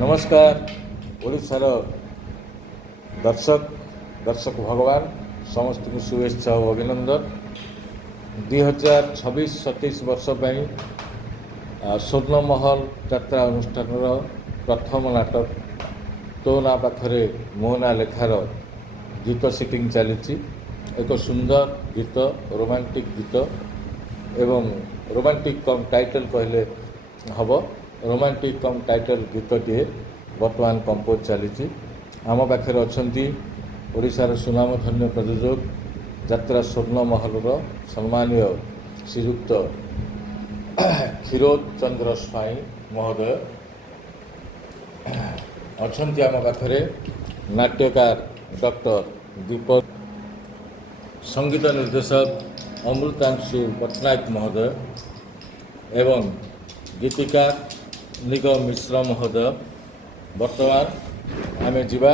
नमस्कार ओडिशार दर्शक दर्शक भगवान समस्त को शुभेच्छा और अभिनंदन 2026-27 वर्ष स्वर्ण महल यात्रा अनुष्ठान प्रथम नाटक तो ना पाखरे मोहना लेखार गीत सेटिंग चली एक सुंदर गीत रोमांटिक गीत एवं रोमांटिक कम टाइटल कहले हम रोमांटिक कम टाइटल गीतटे बर्तमान कंपोज चली आम पाखे अच्छा ओडिशार सुनामधन्य प्रयोजक यात्रा स्वर्ण महल सम्मानीय श्रीयुक्त क्षीरोद चंद्र स्वाई महोदय अच्छा आम पाखे नाट्यकार डॉक्टर दीपक संगीत निर्देशक अमृतांशु पट्टनायक महोदय एवं गीतिकार निगम मिश्र महोदय बर्तमान आमे जीवा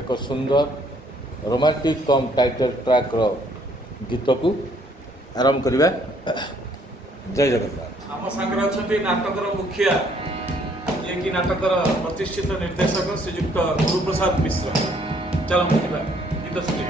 एक सुंदर रोमांटिक कम टाइटल ट्रैक गीत को आरंभ करवा। जय जगन्नाथ। आम सांगे अच्छा नाटकर मुखिया ये कि नाटकर प्रतिष्ठित निर्देशक श्रीयुक्त गुरुप्रसाद मिश्र चलो गीत शुणी।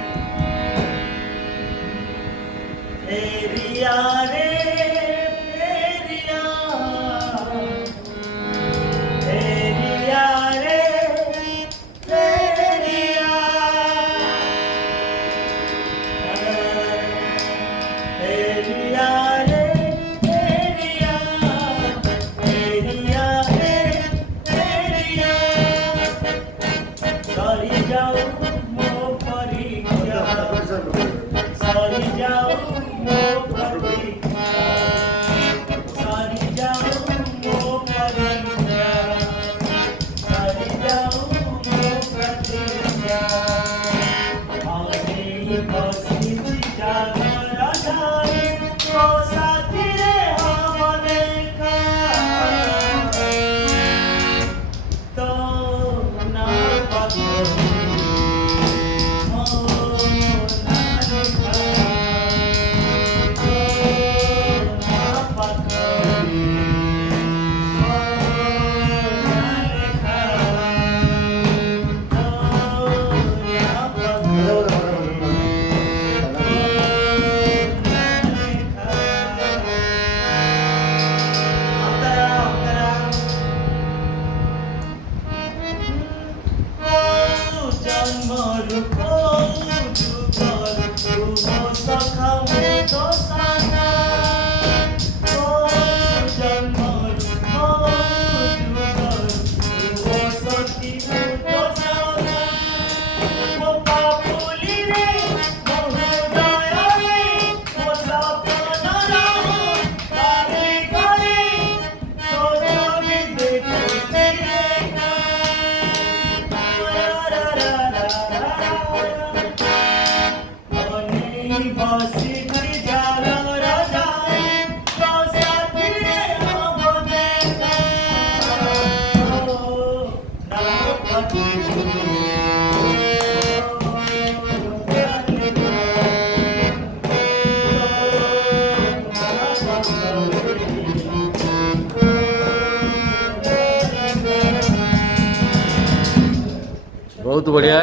बहुत बढ़िया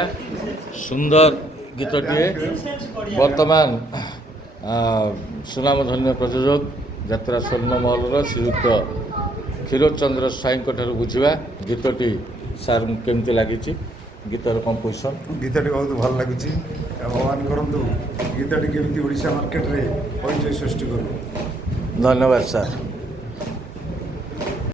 सुंदर गीतटे वर्तमान सुनामधन्य प्रयोजक यात्रा स्वर्ण महल श्रीयुक्त क्षीरोद चंद्र स्वाई बुझा गीतटी सार केमती लगी गीतर कंपोजिशन गीतटी बहुत भल लगुच भगवान करतु गीतटी केमती ओडिशा मार्केट रे परिचय सृष्टि करू। धन्यवाद सार।